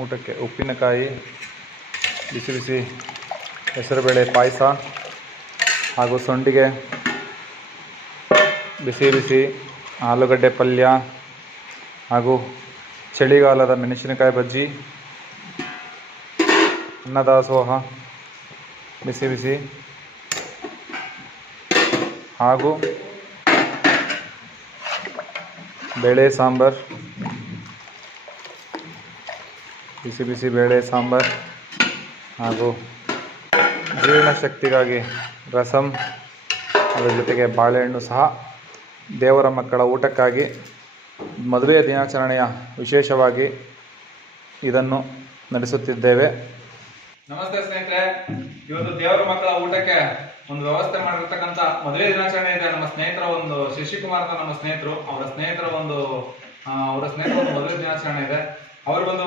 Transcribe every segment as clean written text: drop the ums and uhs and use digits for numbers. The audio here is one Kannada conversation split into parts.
ಊಟಕ್ಕೆ ಉಪ್ಪಿನಕಾಯಿ, ಬಿಸಿ ಬಿಸಿ ಹೆಸರುಬೇಳೆ ಪಾಯಸ ಹಾಗೂ ಸೊಂಡಿಗೆ, ಬಿಸಿ ಬಿಸಿ ಆಲೂಗಡ್ಡೆ ಪಲ್ಯ ಹಾಗೂ ಚಳಿಗಾಲದ ಮೆಣಸಿನಕಾಯಿ ಬಜ್ಜಿ, ಅನ್ನದಾಸೋಹ ಬಿಸಿ ಬಿಸಿ ಹಾಗೂ ಬೇಳೆ ಸಾಂಬಾರ್, ಬಿಸಿ ಬಿಸಿ ಬೇಳೆ ಸಾಂಬಾರ್ ಹಾಗೂ ಜೀರ್ಣಶಕ್ತಿಗಾಗಿ ರಸಂ, ಅದರ ಜೊತೆಗೆ ಬಾಳೆಹಣ್ಣು ಸಹ ದೇವರ ಮಕ್ಕಳ ಊಟಕ್ಕಾಗಿ ಮದುವೆಯ ದಿನಾಚರಣೆಯ ವಿಶೇಷವಾಗಿ ಇದನ್ನು ನಡೆಸುತ್ತಿದ್ದೇವೆ. ನಮಸ್ತೆ ಸ್ನೇಹಿತರೆ, ಇವತ್ತು ದೇವರ ಮಕ್ಕಳ ಊಟಕ್ಕೆ ಒಂದು ವ್ಯವಸ್ಥೆ ಮಾಡಿರ್ತಕ್ಕಂಥ ಮದುವೆ ದಿನಾಚರಣೆ ಇದೆ. ನಮ್ಮ ಸ್ನೇಹಿತರ ಒಂದು ಶಶಿಕುಮಾರ್ ಅಂತ ನಮ್ಮ ಸ್ನೇಹಿತರು, ಅವರ ಸ್ನೇಹಿತರ ಒಂದು ಮದುವೆ ದಿನಾಚರಣೆ ಇದೆ. ಅವ್ರಿಗೊಂದು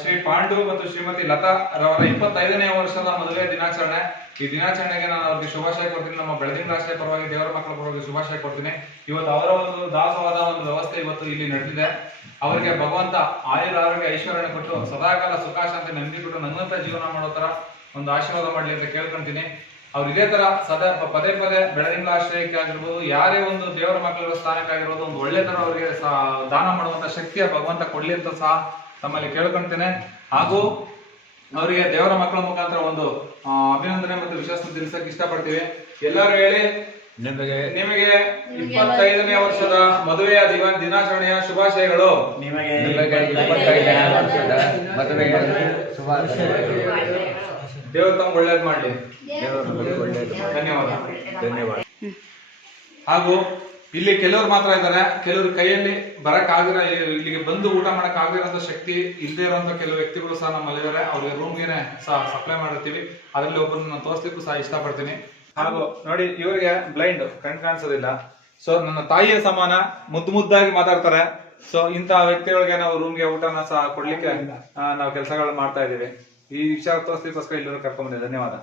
ಶ್ರೀ ಪಾಂಡು ಮತ್ತು ಶ್ರೀಮತಿ ಲತಾ ರವರ 25ನೇ ವರ್ಷದ ಮದುವೆ ದಿನಾಚರಣೆ. ಈ ದಿನಾಚರಣೆಗೆ ನಾನು ಅವ್ರಿಗೆ ಶುಭಾಶಯ ಕೊಡ್ತೀನಿ. ನಮ್ಮ ಬೆಳದಿಂಗಳ ರಾಷ್ಟ್ರೀಯ ಪರವಾಗಿ, ದೇವರ ಮಕ್ಕಳ ಪರವಾಗಿ ಶುಭಾಶಯ ಕೊಡ್ತೀನಿ. ಇವತ್ತು ಅವರ ಒಂದು ದಾಸವಾದ ಒಂದು ವ್ಯವಸ್ಥೆ ಇವತ್ತು ಇಲ್ಲಿ ನಡೆದಿದೆ. ಅವರಿಗೆ ಭಗವಂತ ಆಯುರ ಆರೋಗ್ಯ ಐಶ್ವರ್ಯ ಕೊಟ್ಟು ಸದಾಕಾಲ ಸುಖ ಶಾಂತಿ ನೆಮ್ಮದಿ ಕೊಟ್ಟು ನನ್ನಂತ ಜೀವನ ಮಾಡೋ ತರ ಒಂದು ಆಶೀರ್ವಾದ ಮಾಡಲಿ ಅಂತ ಕೇಳ್ಕೊಂತೀನಿ. ಅವ್ರು ಇದೇ ತರ ಸದಾ ಪದೇ ಪದೇ ಬೆಳದಿಂಗಳ ಆಶ್ರಯಕ್ಕೆ ಆಗಿರ್ಬೋದು, ಯಾರೇ ಒಂದು ದೇವರ ಮಕ್ಕಳ ಸ್ಥಾನಕ್ಕಾಗಿರ್ಬೋದು, ಒಂದು ಒಳ್ಳೆ ತರ ಅವರಿಗೆ ದಾನ ಮಾಡುವಂತ ಶಕ್ತಿಯ ಭಗವಂತ ಕೊಡ್ಲಿ ಅಂತ ಸಹ ತಮ್ಮಲ್ಲಿ ಕೇಳ್ಕೊಂತೇನೆ. ಹಾಗೂ ಅವರಿಗೆ ದೇವರ ಮಕ್ಕಳ ಮುಖಾಂತರ ಒಂದು ಅಭಿನಂದನೆ ಮತ್ತು ವಿಶ್ವಾಸ ತಿಳಿಸಕ್ಕೆ ಇಷ್ಟಪಡ್ತೀವಿ. ಎಲ್ಲರೂ ಹೇಳಿ, ನಿಮಗೆ 25ನೇ ವರ್ಷದ ಮದುವೆಯ ದಿನಾಚರಣೆಯ ಶುಭಾಶಯಗಳು. ನಿಮಗೆ 25ನೇ ವರ್ಷದ ಮದುವೆಯ ಶುಭಾಶಯಗಳು. ದೇವರು ತಮ್ಮ ಒಳ್ಳೇದು ಮಾಡಲಿ. ಧನ್ಯವಾದ. ಹಾಗೂ ಇಲ್ಲಿ ಕೆಲವರು ಮಾತ್ರ ಇದ್ದಾರೆ, ಕೆಲವರು ಕೈಯಲ್ಲಿ ಇಲ್ಲಿಗೆ ಬಂದು ಊಟ ಮಾಡಕ್ ಆಗಿರೋಂಥ ಶಕ್ತಿ ಇಲ್ಲದೆ ಇರುವಂತ ಕೆಲವು ವ್ಯಕ್ತಿಗಳು ಸಹ ನಮ್ಮಲ್ಲಿದ್ದಾರೆ. ಅವ್ರಿಗೆ ರೂಮ್ಗೆ ಸಹ ಸಪ್ಲೈ ಮಾಡಿರ್ತೀವಿ. ಅದರಲ್ಲಿ ಒಬ್ಬರನ್ನ ತೋರಿಸ್ಲಿಕ್ಕೂ ಸಹ ಇಷ್ಟಪಡ್ತೀನಿ. ಹಾಗೂ ನೋಡಿ, ಇವರಿಗೆ ಬ್ಲೈಂಡ್, ಕಣ್ ಕಾಣಿಸೋದಿಲ್ಲ. ಸೊ ನನ್ನ ತಾಯಿಯ ಸಮಾನ ಮುದ್ದಾಗಿ ಮಾತಾಡ್ತಾರೆ. ಸೊ ಇಂತಹ ವ್ಯಕ್ತಿಗಳಿಗೆ ನಾವು ರೂಮ್ಗೆ ಊಟನ ಸಹ ಕೊಡ್ಲಿಕ್ಕೆ ನಾವು ಕೆಲಸಗಳು ಮಾಡ್ತಾ ಇದೀವಿ. ಈ ವಿಚಾರ ತೋರಿಸ್ಲಿಕ್ಕೋಸ್ಕರ ಎಲ್ಲರೂ ಕರ್ಕೊಂಡ್ ಬಂದಿದೆ. ಧನ್ಯವಾದ.